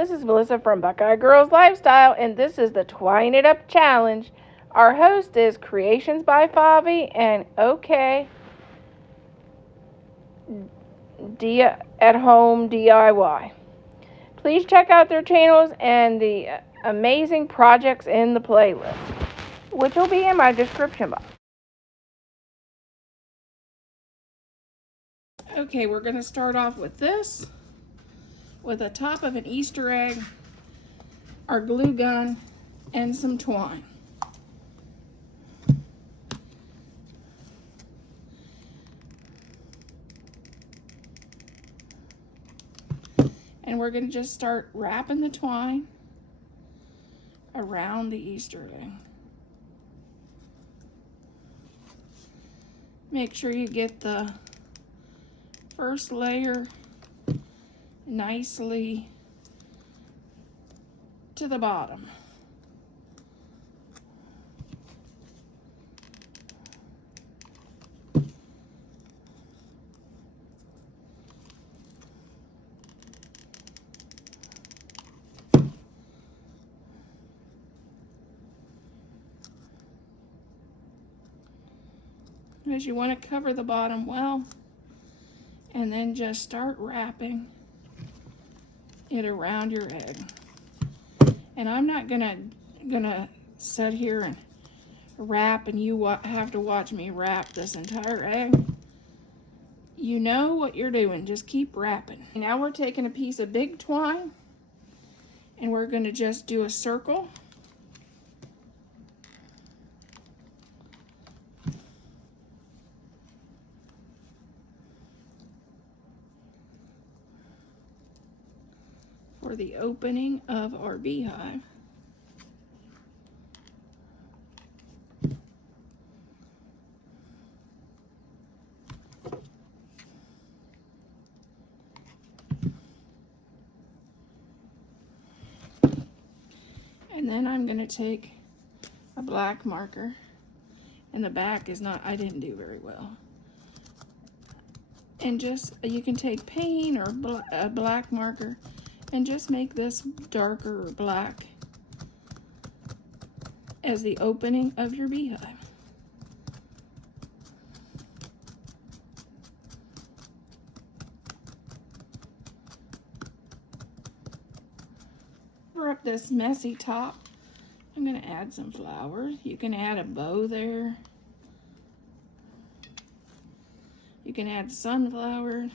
This is Melissa from Buckeye Girls Lifestyle, and this is the Twine It Up Challenge. Our host is Creations by Favi and OK at Home DIY. Please check out their channels and the amazing projects in the playlist, which will be in my description box. Okay, we're going to start off with this, with the top of an Easter egg, our glue gun, and some twine. And we're going to just start wrapping the twine around the Easter egg. Make sure you get the first layer nicely to the bottom. Because you want to cover the bottom well, and then just start wrapping it around your egg. And I'm not gonna sit here and wrap, and you have to watch me wrap this entire egg. You know what you're doing, just keep wrapping. Now we're taking a piece of big twine, and we're gonna just do a circle. For the opening of our beehive. And then I'm going to take a black marker, and the back is not, I didn't do very well. And just, you can take paint or a black marker and just make this darker or black as the opening of your beehive. Cover up this messy top. I'm going to add some flowers. You can add a bow there. You can add sunflowers.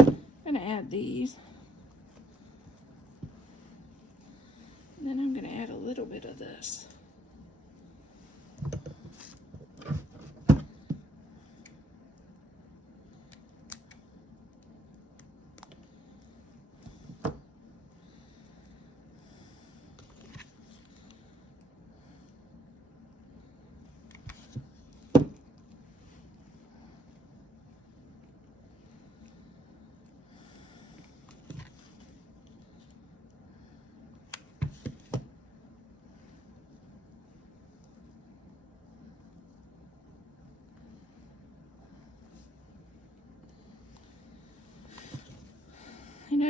I'm going to add these. And then I'm going to add a little bit of this. And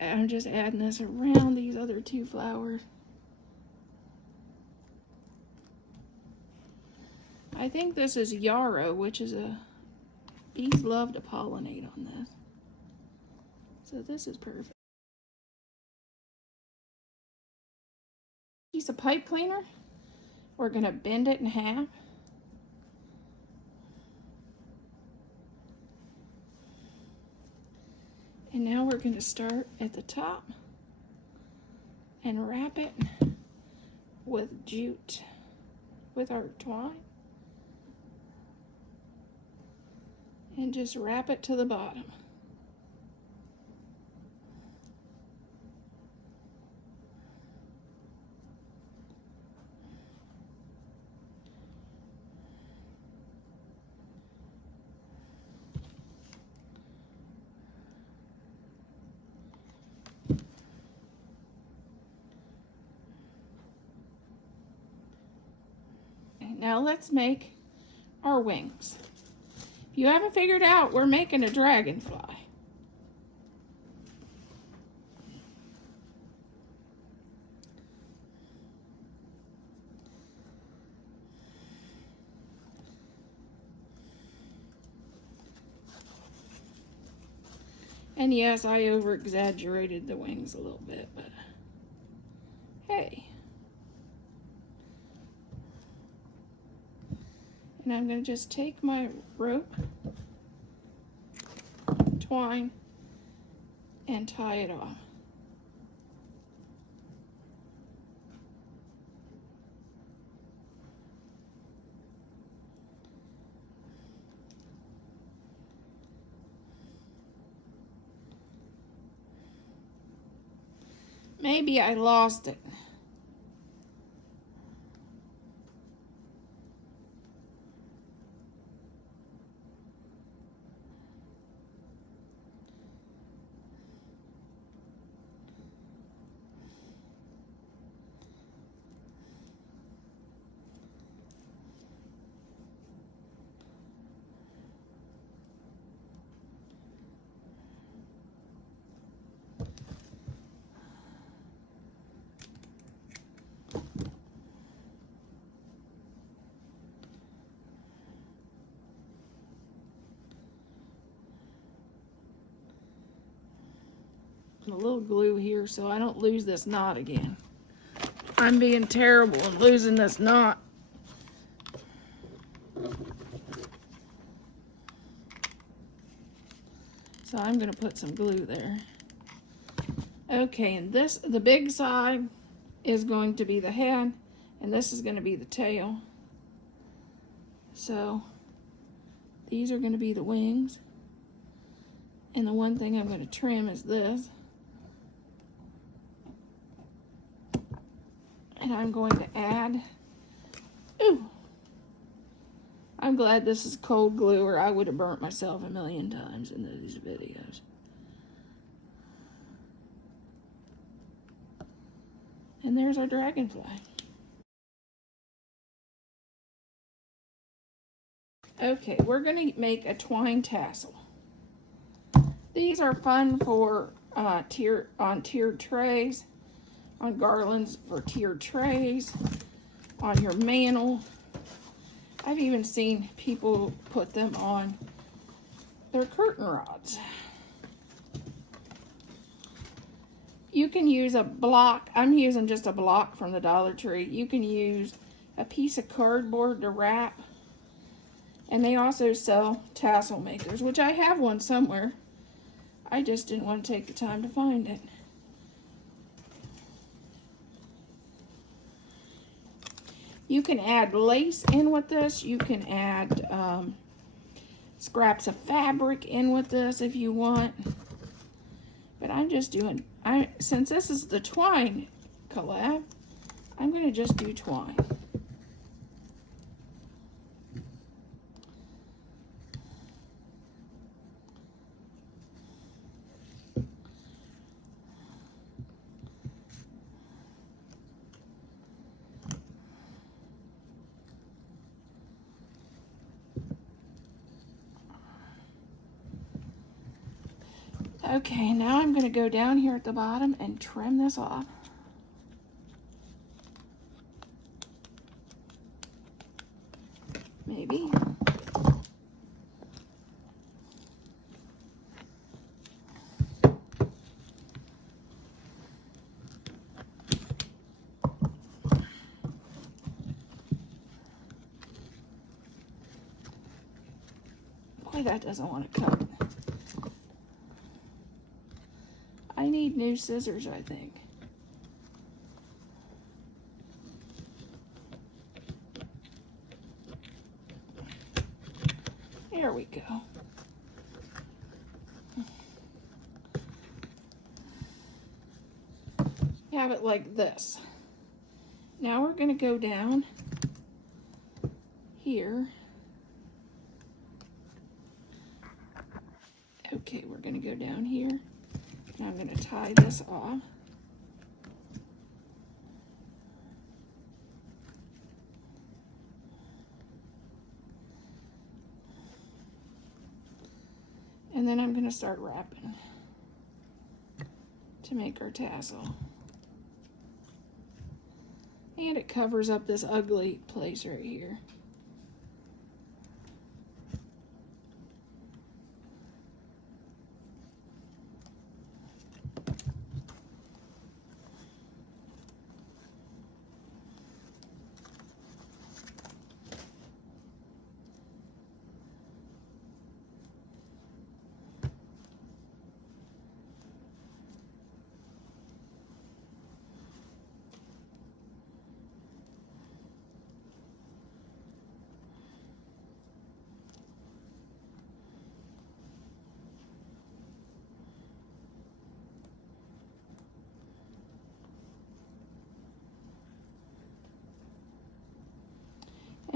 I'm just adding this around these other two flowers. I think this is yarrow, which is bees love to pollinate on this. So this is perfect. Piece of pipe cleaner. We're going to bend it in half. And now we're going to start at the top and wrap it with jute, with our twine. And just wrap it to the bottom. Now let's make our wings. If you haven't figured out, we're making a dragonfly. And yes, I over-exaggerated the wings a little bit, but hey. And I'm going to just take my rope, twine, and tie it off. Maybe I lost it. A little glue here so I don't lose this knot again. I'm being terrible and losing this knot. So I'm going to put some glue there. Okay, and the big side is going to be the head, and this is going to be the tail. So these are going to be the wings. And the one thing I'm going to trim is this. And I'm going to add, ooh, I'm glad this is cold glue or I would have burnt myself a million times in these videos. And there's our dragonfly. Okay, we're going to make a twine tassel. These are fun for tiered trays, on garlands for tiered trays, on your mantle. I've even seen people put them on their curtain rods. You can use a block. I'm using just a block from the Dollar Tree. You can use a piece of cardboard to wrap. And they also sell tassel makers, which I have one somewhere. I just didn't want to take the time to find it. You can add lace in with this. You can add scraps of fabric in with this if you want. But I'm just doing, since this is the twine collab, I'm going to just do twine. Okay, now I'm going to go down here at the bottom and trim this off. Maybe. Boy, that doesn't want to cut. I need new scissors, I think. There we go. Have it like this. Now we're going to go down here. Okay, we're going to go down here. And I'm going to tie this off. And then I'm going to start wrapping to make our tassel. And it covers up this ugly place right here.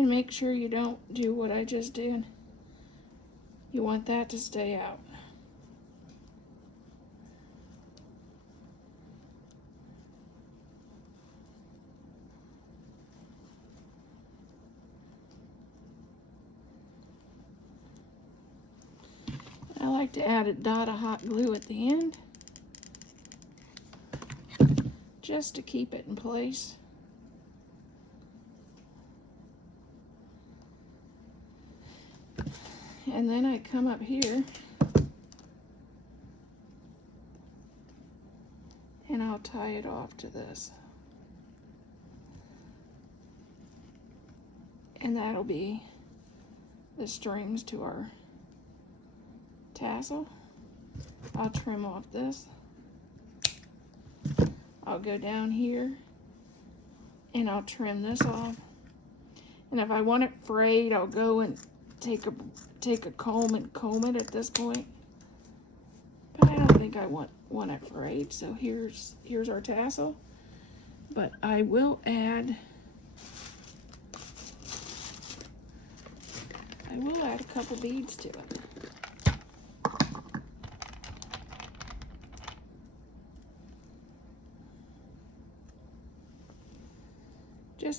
And make sure you don't do what I just did. You want that to stay out. I like to add a dot of hot glue at the end, just to keep it in place. And then I come up here and I'll tie it off to this. And that'll be the strings to our tassel. I'll trim off this. I'll go down here and I'll trim this off. And if I want it frayed, I'll go and take a comb and comb it at this point. But I don't think I want it frayed. So here's our tassel. But I will add a couple beads to it.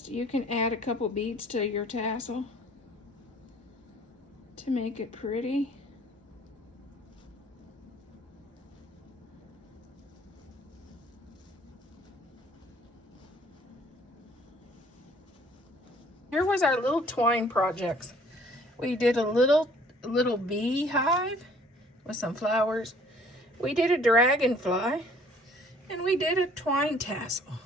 You can add a couple beads to your tassel to make it pretty. Here was our little twine projects. We did a little bee hive with some flowers. We did a dragonfly, and we did a twine tassel.